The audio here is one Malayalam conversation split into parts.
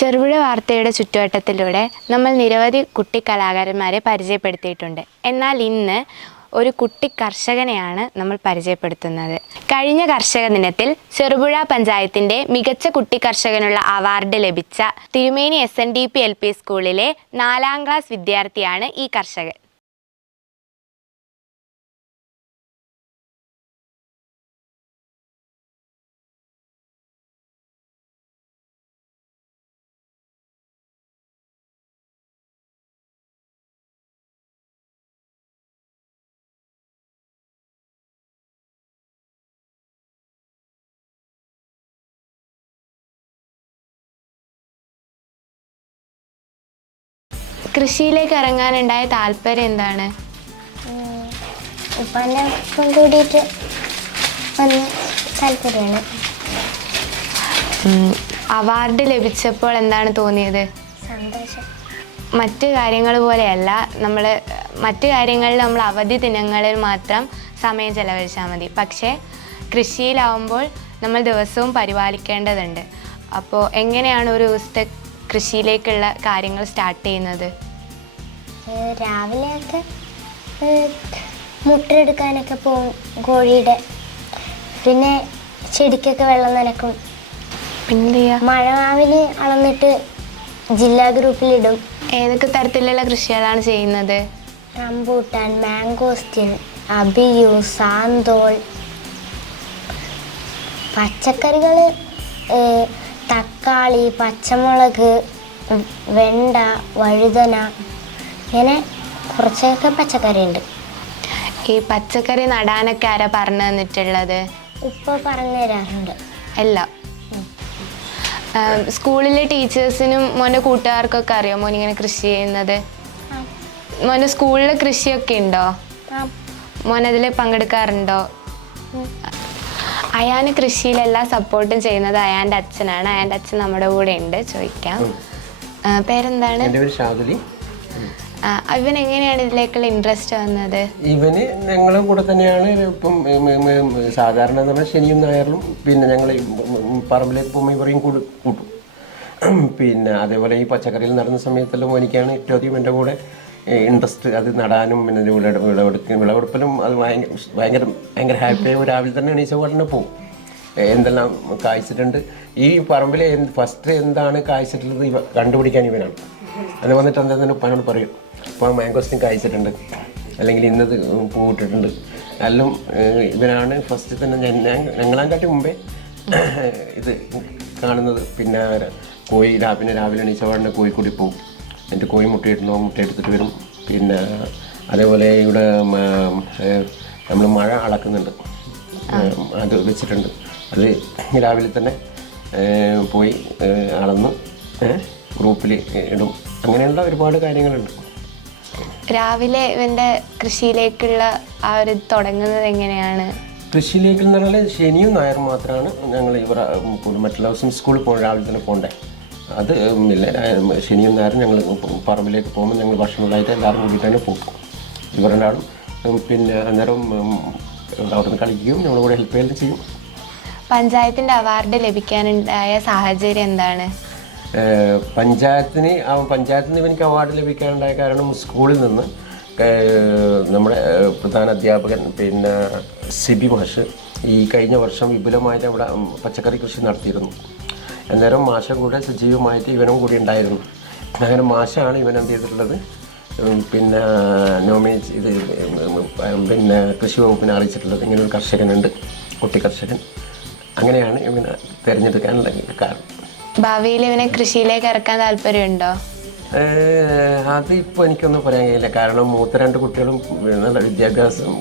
ചെറുപുഴ വാർത്തയുടെ ചുറ്റുവട്ടത്തിലൂടെ നമ്മൾ നിരവധി കുട്ടി കലാകാരന്മാരെ പരിചയപ്പെടുത്തിയിട്ടുണ്ട്. എന്നാൽ ഇന്ന് ഒരു കുട്ടി കർഷകനെയാണ് നമ്മൾ പരിചയപ്പെടുത്തുന്നത്. കഴിഞ്ഞ കർഷക ദിനത്തിൽ ചെറുപുഴ പഞ്ചായത്തിന്റെ മികച്ച കുട്ടി കർഷകനുള്ള അവാർഡ് ലഭിച്ച Thirumeni S N D P L P സ്കൂളിലെ നാലാം ക്ലാസ് വിദ്യാർത്ഥിയാണ് ഈ കർഷകൻ. കൃഷിയിലേക്ക് ഇറങ്ങാനുണ്ടായ താല്പര്യം എന്താണ്? ഉപ്പാന്റെ ഒപ്പം കൂടിയിട്ട് വന്ന് താല്പര്യമാണ്. അവാർഡ് ലഭിച്ചപ്പോൾ എന്താണ് തോന്നിയത്? സന്തോഷം. മറ്റ് കാര്യങ്ങൾ പോലെയല്ല നമ്മൾ മറ്റ് കാര്യങ്ങളിൽ നമ്മൾ അവധി ദിനങ്ങളിൽ മാത്രം സമയം ചെലവഴിച്ചാൽ മതി. പക്ഷേ കൃഷിയിലാവുമ്പോൾ നമ്മൾ ദിവസവും പരിപാലിക്കേണ്ടതുണ്ട്. അപ്പോൾ എങ്ങനെയാണ് ഒരു ദിവസത്തെ കൃഷിയിലേക്കുള്ള കാര്യങ്ങൾ സ്റ്റാർട്ട് ചെയ്യുന്നത്? രാവിലെയൊക്കെ മുട്ട മുട്ടയെടുക്കാനൊക്കെ പോകും കോഴിയുടെ. പിന്നെ ചെടിക്കൊക്കെ വെള്ളം നനക്കും. പിന്നെ മഴമാവിന് മഴ മാവിന് അളന്നിട്ട് ജില്ലാ ഗ്രൂപ്പിലിടും. ഏതൊക്കെ തരത്തിലുള്ള കൃഷികളാണ് ചെയ്യുന്നത്? Rambutan mangosteen abiu santol. പച്ചക്കറികൾ തക്കാളി പച്ചമുളക് വെണ്ട വഴുതന ഇങ്ങനെ കുറച്ചൊക്കെ പച്ചക്കറി ഉണ്ട് ഈ പച്ചക്കറി നടാനൊക്കെ ആരാ പറഞ്ഞു തന്നിട്ടുള്ളത്? ഉപ്പ പറഞ്ഞു തരാറുണ്ട്. എല്ലാം സ്കൂളിലെ ടീച്ചേഴ്സിനും മോന്റെ കൂട്ടുകാർക്കൊക്കെ അറിയോ? മോൻ ഇങ്ങനെ കൃഷി ചെയ്യുന്നത്? മോന്റെ സ്കൂളിൽ കൃഷിയൊക്കെ ഉണ്ടോ? മോൻ അതിൽ പങ്കെടുക്കാറുണ്ടോ. അയാന് കൃഷിയിലെല്ലാം സപ്പോർട്ടും ചെയ്യുന്നത് അയാന്റെ അച്ഛനാണ്. അയാന്റെ അച്ഛൻ നമ്മുടെ കൂടെ ഉണ്ട്. ചോദിക്കാം. പേരെന്താണ്? ഇവൻ എങ്ങനെയാണ് ഇതിലേക്കുള്ള ഇൻട്രസ്റ്റ് വന്നത്? ഇവന് ഞങ്ങളും കൂടെ തന്നെയാണ്. ഇപ്പം സാധാരണ എന്ന് പറഞ്ഞാൽ ശനിയും ഞായറിലും പിന്നെ ഞങ്ങൾ പറമ്പിലേക്ക് പോകുമ്പോൾ ഇവരെയും കൂടി കൂട്ടും. പിന്നെ അതേപോലെ ഈ പച്ചക്കറിയിൽ നടന്ന സമയത്തെല്ലാം എനിക്കാണ് ഏറ്റവും അധികം എന്റെ കൂടെ ഇൻട്രസ്റ്റ് അത് നടാനും പിന്നെ വിളവെടു വിളവെടുക്കും വിളവെടുപ്പിലും അത് ഭയങ്കര ഭയങ്കര ഭയങ്കര ഹാപ്പിയായി രാവിലെ തന്നെ എണീച്ച ഉടനെ പോകും എന്തെല്ലാം കായ്ച്ചിട്ടുണ്ട് ഈ പറമ്പിലെ ഫസ്റ്റ് എന്താണ് കായ്ച്ചിട്ടുള്ളത് ഇവ കണ്ടുപിടിക്കാൻ ഇവനാണ് അത് വന്നിട്ട് എന്താ ഉപ്പാനോട് പറയും. ഇപ്പോൾ മാംഗോസ്റ്റിൻ കായ്ച്ചിട്ടുണ്ട് അല്ലെങ്കിൽ ഇന്നത് പൂവിട്ടിട്ടുണ്ട് എല്ലാം ഇവനാണ് ഫസ്റ്റ് തന്നെ ഞാൻ- ഞങ്ങളാങ്കാട്ടി മുമ്പേ ഇത് കാണുന്നത്. പിന്നെ കോഴി പിന്നെ രാവിലെ എണീച്ച ഉടനെ കോഴിക്കൂടി പോകും എന്നിട്ട് കോഴി മുട്ടയിടുന്നു മുട്ടയെടുത്തിട്ട് വരും. പിന്നെ അതേപോലെ ഇവിടെ നമ്മൾ മഴ അളക്കുന്നുണ്ട്. അത് വെച്ചിട്ടുണ്ട്. അത് രാവിലെ തന്നെ പോയി അളന്ന് ഗ്രൂപ്പിൽ ഇടും. അങ്ങനെയുള്ള ഒരുപാട് കാര്യങ്ങളുണ്ട്. രാവിലെ ഇവന്റെ കൃഷിയിലേക്കുള്ള ആ ഒരു തുടങ്ങുന്നത് എങ്ങനെയാണ്? കൃഷിയിലേക്ക് എന്ന് പറഞ്ഞാൽ ശനിയും ഞായറും മാത്രമാണ് ഞങ്ങൾ ഇവിടെ മറ്റുള്ള ദിവസം സ്കൂളിൽ പോകും രാവിലെ തന്നെ പോകണ്ടേ അത് ഇല്ല ശനിയും ഞായറും ഞങ്ങൾ പറമ്പിലേക്ക് പോകുമ്പോൾ ഞങ്ങൾ ഭക്ഷണമായിട്ട് എല്ലാവരും കൂടിയിട്ട് തന്നെ പോകും. ഇവരെല്ലാവരും പിന്നെ അന്നേരം ഉം, അവിടെ നിന്ന് കളിക്കുകയും ഞങ്ങളുടെ കൂടെ ഹെൽപ്പ് ചെയ്യുകയും ചെയ്യും. പഞ്ചായത്തിന്റെ അവാർഡ് ലഭിക്കാനുണ്ടായ സാഹചര്യം എന്താണ്? പഞ്ചായത്തിന് പഞ്ചായത്തിൽ നിന്ന് എനിക്ക് അവാർഡ് ലഭിക്കാനുണ്ടായ കാരണം സ്കൂളിൽ നിന്ന് നമ്മുടെ പ്രധാന അധ്യാപകൻ പിന്നെ സിബി മാഷ് ഈ കഴിഞ്ഞ വർഷം വിപുലമായിട്ട് അവിടെ പച്ചക്കറി കൃഷി നടത്തിയിരുന്നു. അന്നേരം മാഷ കൂടെ സജീവമായിട്ട് ഇവനും കൂടി ഉണ്ടായിരുന്നു. അങ്ങനെ മാഷാണ് ഇവൻ എന്ത് ചെയ്തിട്ടുള്ളത്? പിന്നെ നോമിനേറ്റ് ഇത് പിന്നെ കൃഷി വകുപ്പിനെ അറിയിച്ചിട്ടുള്ളത്. ഇങ്ങനെ ഒരു കർഷകനുണ്ട് കുട്ടി കർഷകൻ. അങ്ങനെയാണ് ഇവനെ തിരഞ്ഞെടുക്കാനുള്ള കാരണം. ഭാവിയിൽ ഇവനെ കൃഷിയിലേക്ക് ഇറക്കാൻ താല്പര്യമുണ്ടോ? ഏഹ് അത് ഇപ്പോൾ എനിക്കൊന്നും പറയാൻ കഴിയില്ല. കാരണം മൂത്ത രണ്ട് കുട്ടികളും നല്ല വിദ്യാഭ്യാസം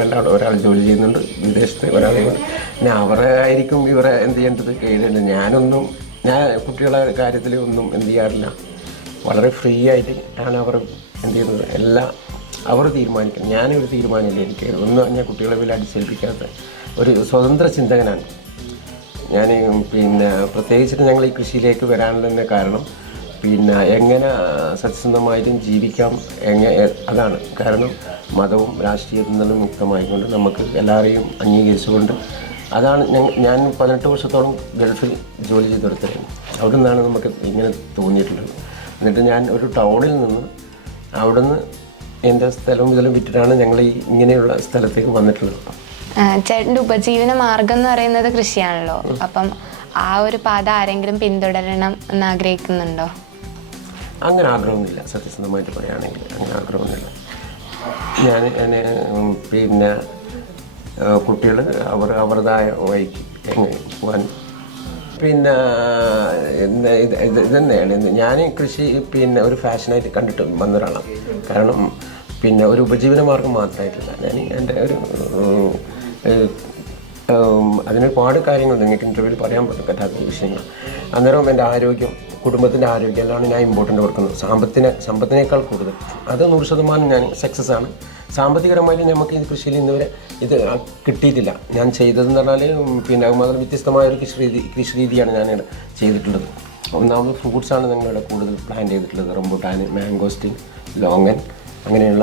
രണ്ടാൾ ഒരാൾ ജോലി ചെയ്യുന്നുണ്ട് വിദേശത്ത് ഒരാൾ പിന്നെ അവരെ ആയിരിക്കും ഇവരെ എന്ത് ചെയ്യേണ്ടത്? കഴിയുന്നുണ്ട് ഞാനൊന്നും ഞാൻ കുട്ടികളെ കാര്യത്തിൽ ഒന്നും എന്ത് ചെയ്യാറില്ല. വളരെ ഫ്രീ ആയിട്ട് ആണ് അവർ എന്ത് ചെയ്യുന്നത്. എല്ലാം അവർ തീരുമാനിക്കും ഞാനൊരു തീരുമാനമില്ല എനിക്ക്. ഒന്നും ഞാൻ കുട്ടികളെ വില അടിച്ചേൽപ്പിക്കാത്ത ഒരു സ്വതന്ത്ര ചിന്തകനാണ്. ഞാൻ പിന്നെ പ്രത്യേകിച്ചിട്ട് ഞങ്ങൾ ഈ കൃഷിയിലേക്ക് വരാനുള്ള കാരണം പിന്നെ എങ്ങനെ സത്യസന്ധമായിട്ടും ജീവിക്കാം എങ്ങനെ അതാണ്. കാരണം മതവും രാഷ്ട്രീയത്തിൽ നിന്നും മുക്തമായിക്കൊണ്ട് നമുക്ക് എല്ലാവരെയും അംഗീകരിച്ചുകൊണ്ട് അതാണ് ഞാൻ ഞാൻ പതിനെട്ട് വർഷത്തോളം ഗൾഫിൽ ജോലി ചെയ്തെടുത്തത് അവിടെ നിന്നാണ് നമുക്ക് ഇങ്ങനെ തോന്നിയിട്ടുള്ളത്. എന്നിട്ട് ഞാൻ ഒരു ടൗണിൽ നിന്ന് അവിടുന്ന് എന്റെ സ്ഥലവും ഇതെല്ലാം വിറ്റിട്ടാണ് ഞങ്ങൾ ഈ ഇങ്ങനെയുള്ള സ്ഥലത്തേക്ക് വന്നിട്ടുള്ളത്. ചേട്ടന്റെ ഉപജീവന മാർഗം എന്ന് പറയുന്നത് കൃഷിയാണല്ലോ. അപ്പം ആ ഒരു പാത ആരെങ്കിലും പിന്തുടരണം എന്ന് ആഗ്രഹിക്കുന്നുണ്ടോ? അങ്ങനെ ആഗ്രഹമൊന്നുമില്ല സത്യസന്ധമായിട്ട് പറയുകയാണെങ്കിൽ അങ്ങനെ ആഗ്രഹമൊന്നുമില്ല. ഞാൻ എന്നെ പിന്നെ കുട്ടികൾ അവർ അവരുടേതായ വഴിക്ക് എങ്ങനെ പോകാൻ. പിന്നെ ഇത് ഇത് ഇതന്നെയാണ്. ഞാൻ കൃഷി പിന്നെ ഒരു ഫാഷനായിട്ട് കണ്ടിട്ട് വന്ന ഒരാളാണ്. കാരണം പിന്നെ ഒരു ഉപജീവന മാർഗം മാത്രമായിട്ടില്ല. ഞാൻ എന്റെ ഒരു അതിനൊരുപാട് കാര്യങ്ങൾ നിങ്ങൾക്ക് ഇന്റർവ്യൂവിൽ പറയാൻ പറ്റാത്ത വിഷയങ്ങൾ. അന്നേരം എന്റെ ആരോഗ്യം കുടുംബത്തിന്റെ ആരോഗ്യം എല്ലാമാണ് ഞാൻ ഇമ്പോർട്ടന്റ് കൊടുക്കുന്നത് സാമ്പത്തിന് സമ്പത്തിനേക്കാൾ കൂടുതൽ. അത് നൂറ് ശതമാനം ഞാൻ സക്സസ് ആണ്. സാമ്പത്തികപരമായിട്ട് നമുക്ക് ഈ കൃഷിയിൽ ഇന്നുവരെ ഇത് കിട്ടിയിട്ടില്ല. ഞാൻ ചെയ്തതെന്ന് പറഞ്ഞാൽ പിന്നെ അതുമാത്രം വ്യത്യസ്തമായ ഒരു കൃഷി രീതി കൃഷി രീതിയാണ് ഞാൻ ചെയ്തിട്ടുള്ളത്. ഒന്നാമത് ഫ്രൂട്ട്സാണ് ഞങ്ങളിവിടെ കൂടുതൽ പ്ലാൻ ചെയ്തിട്ടുള്ളത്. റംബുട്ടാൻ മാംഗോസ്റ്റിൻ ലോങ്ങൻ അങ്ങനെയുള്ള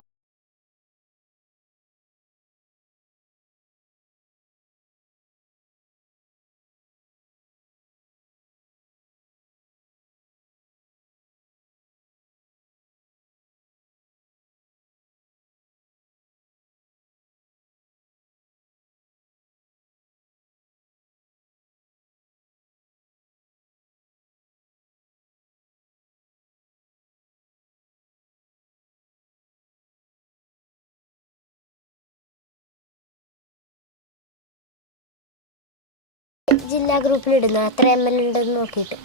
ജില്ലാ ഗ്രൂപ്പിൽ ഇടുന്നു എത്ര എം എൽ ഉണ്ടെന്ന് നോക്കിയിട്ട്.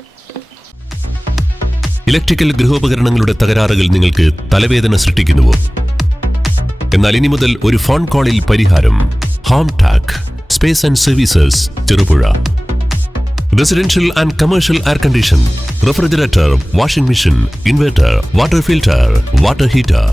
ഇലക്ട്രിക്കൽ ഗൃഹോപകരണങ്ങളുടെ തകരാറുകൾ നിങ്ങൾക്ക് തലവേദന സൃഷ്ടിക്കുന്നുവോ? എന്നാൽ ഇനി മുതൽ ഒരു ഫോൺ കോളിൽ പരിഹാരം home tech space and services Cherupuzha. Residential and commercial air condition refrigerator washing machine inverter water filter water heater